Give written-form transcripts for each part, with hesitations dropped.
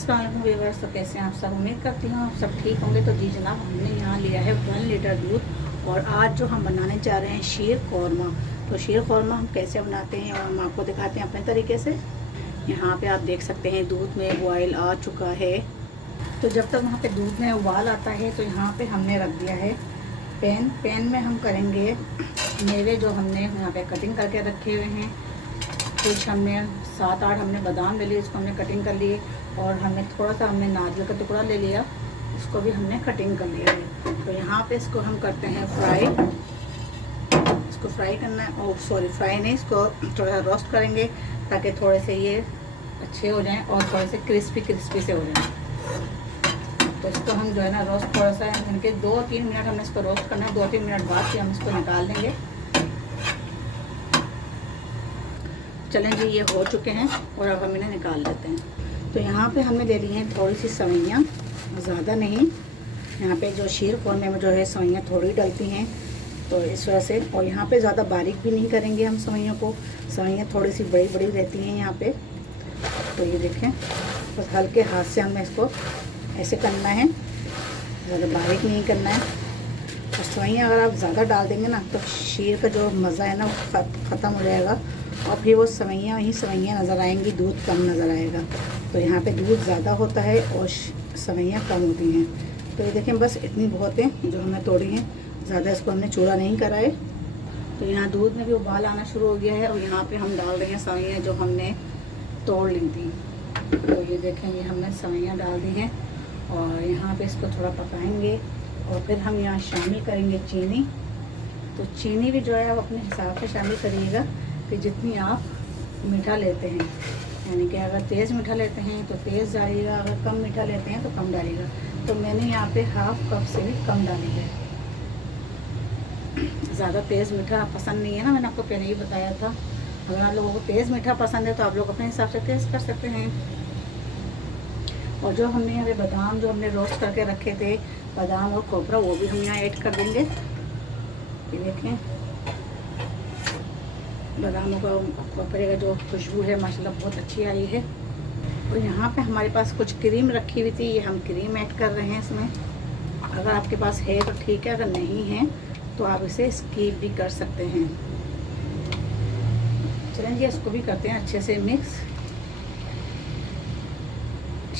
अस्सलाम वालेकुम व्यूअर्स। तो कैसे हैं आप सब? उम्मीद करती हूँ आप सब ठीक होंगे। तो जी जनाब, हमने यहाँ लिया है 1 लीटर दूध और आज जो हम बनाने जा रहे हैं शीर कौरमा। तो शीर कौरमा हम कैसे बनाते हैं और हम आपको दिखाते हैं अपने तरीके से। यहाँ पे आप देख सकते हैं दूध में बॉयल आ चुका है। तो जब तक वहाँ पे दूध में उबाल आता है तो यहाँ पे हमने रख दिया है पैन में हम करेंगे मेवे जो हमने यहाँ पे कटिंग करके रखे हुए हैं। कुछ हमने 7-8 हमने बादाम ले लिए, इसको हमने कटिंग कर लिए। और हमें थोड़ा सा हमने नारियल का टुकड़ा ले लिया, इसको भी हमने कटिंग कर लिया है। तो यहाँ पे इसको हम करते हैं फ्राई। इसको फ्राई करना है, और सॉरी फ्राई नहीं, इसको थोड़ा सा रोस्ट करेंगे ताकि थोड़े से ये अच्छे हो जाएं और थोड़े से क्रिस्पी से हो जाएं। तो इसको हम जो है ना रोस्ट थोड़ा सा इनके 2-3 मिनट हमने इसको रोस्ट करना है। 2-3 मिनट बाद फिर हम इसको निकाल लेंगे। चलें जी, ये हो चुके हैं और अब हम इन्हें निकाल लेते हैं। तो यहाँ पे हमने ले ली हैं थोड़ी सी सवैयाँ, ज़्यादा नहीं। यहाँ पे जो शीर कौरमे में जो है सवैयाँ थोड़ी डलती हैं, तो इस वजह से। और यहाँ पे ज़्यादा बारीक भी नहीं करेंगे हम सवैयों को, सवैयाँ थोड़ी सी बड़ी बड़ी रहती हैं यहाँ पे। तो ये देखें, बस हल्के हाथ से हमें इसको ऐसे करना है, ज़्यादा बारीक नहीं करना है। और सवैयाँ अगर आप ज़्यादा डाल देंगे ना तो शीर का जो मज़ा है ना वो ख़त्म हो जाएगा और फिर वो सवैयाँ ही सवैयाँ नज़र आएंगी, दूध कम नज़र आएगा। तो यहाँ पे दूध ज़्यादा होता है और सवैयाँ कम होती हैं। तो ये देखें, बस इतनी बहुत है जो हमने तोड़ी हैं, ज़्यादा इसको हमने चूड़ा नहीं करा है। तो यहाँ दूध में भी उबाल आना शुरू हो गया है और यहाँ पे हम डाल रहे हैं सवैयाँ जो हमने तोड़ ली थी। तो ये देखें, ये हमने सवैयाँ डाल दी हैं और यहाँ पे इसको थोड़ा पकाएंगे। और फिर हम यहाँ शामिल करेंगे चीनी। तो चीनी भी जो है आप अपने हिसाब से शामिल करिएगा कि जितनी आप मीठा लेते हैं, यानी कि अगर तेज़ मीठा लेते हैं तो तेज़ डालिएगा, अगर कम मीठा लेते हैं तो कम डालिएगा। तो मैंने यहाँ पे 1/2 कप से भी कम डाली है। ज़्यादा तेज़ मीठा पसंद नहीं है ना, मैंने आपको पहले ही बताया था। अगर आप लोगों को तेज़ मीठा पसंद है तो आप लोग अपने हिसाब से तेज़ कर सकते हैं। और जो हमने यहाँ पे बादाम जो हमने रोस्ट करके रखे थे, बादाम और खोपरा, वो भी हम यहाँ ऐड कर देंगे। ये देखें, बादामों का खोपरे का जो खुशबू है माशाल्लाह बहुत अच्छी आई है। और यहाँ पे हमारे पास कुछ क्रीम रखी हुई थी, ये हम क्रीम ऐड कर रहे हैं इसमें। अगर आपके पास है तो ठीक है, अगर नहीं है तो आप इसे स्किप भी कर सकते हैं। चलें जी, इसको भी करते हैं अच्छे से मिक्स।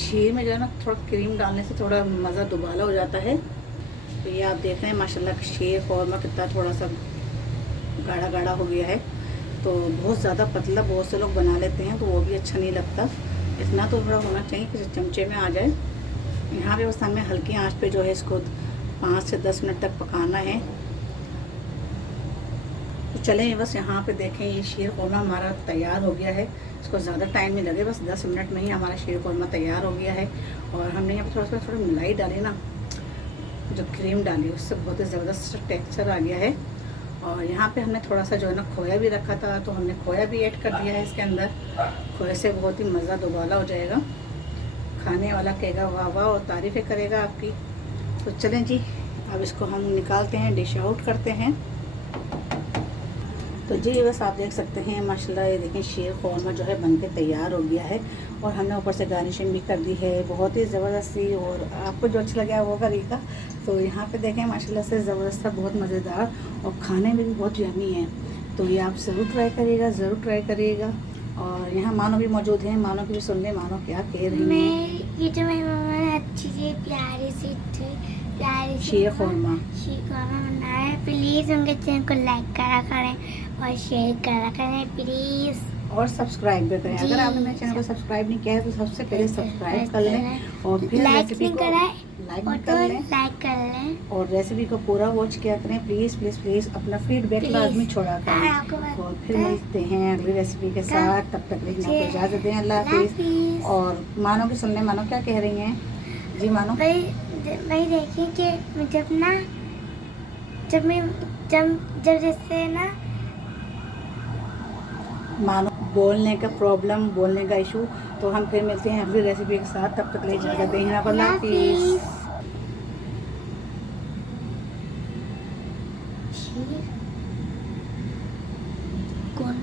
शीर में जो है ना थोड़ा क्रीम डालने से थोड़ा मज़ा दुबाला हो जाता है। तो ये आप देख रहे हैं माशाल्लाह शीर कौरमा कितना थोड़ा सा गाढ़ा गाढ़ा हो गया है। तो बहुत ज़्यादा पतला बहुत से लोग बना लेते हैं तो वो भी अच्छा नहीं लगता। इतना तो थोड़ा होना चाहिए कि चमचे में आ जाए। यहाँ पे बस हमें हल्की आंच पे जो है इसको 5 से 10 मिनट तक पकाना है। तो चलें बस यहाँ पे देखें, ये शीर कौरमा हमारा तैयार हो गया है। इसको ज़्यादा टाइम नहीं लगे, बस 10 मिनट में ही हमारा शीर कौरमा तैयार हो गया है। और हमने यहाँ पे थोड़ा मलाई डाली ना, जो क्रीम डाली उससे बहुत ही ज़बरदस्त टेक्सचर आ गया है। और यहाँ पे हमने थोड़ा सा जो है ना खोया भी रखा था, तो हमने खोया भी ऐड कर दिया है इसके अंदर। खोए से बहुत ही मज़ा दुबाला हो जाएगा, खाने वाला कहेगा वाह वाह और तारीफ़ें करेगा आपकी। तो चलें जी, अब इसको हम निकालते हैं, डिश आउट करते हैं। तो जी बस आप देख सकते हैं माशाल्लाह, ये देखें शीर कौरमा जो है बनके तैयार हो गया है। और हमने ऊपर से गार्निशिंग भी कर दी है बहुत ही ज़बरदस्ती। और आपको जो अच्छा लगे वो करिएगा। तो यहाँ पे देखें माशाल्लाह से ज़बरदस्त, बहुत मज़ेदार और खाने में भी बहुत यम्मी है। तो ये आप ज़रूर ट्राई करिएगा, ज़रूर ट्राई करिएगा। और यहाँ मानो भी मौजूद हैं, मानो की भी सुन लें, मानो क्या कह रही हैं। ये जो मेरी मम्मा ने अच्छी सी प्यारी सी शीर कौरमा बनाया है। प्लीज़ उनके चैनल को लाइक करा करें और शेयर करा करें प्लीज़, और सब्सक्राइब भी करें। अगर आपने मेरे चैनल को सब्सक्राइब नहीं किया है तो सबसे पहले सब्सक्राइब कर लें और फिर रेसिपी को लाइक कर लें और रेसिपी को पूरा वॉच किया करें। प्लीज़ प्लीज़ प्लीज़ अपना फीडबैक लाजमी छोड़ा करें। और फिर मिलते हैं अगली रेसिपी के साथ, तब तक लेकिन आपको इजाज़त दें। अल्लाह हाफिज़। और मानो की सुनने, मानो क्या कह रही हैं जी? मानो भाई देखिए कि जब ना जब जैसे ना मानो बोलने का प्रॉब्लम, बोलने का इशू, तो हम फिर मिलते हैं अगली रेसिपी के साथ। तब तक ले इजाज़त दें। अल्लाह हाफिज़। कौन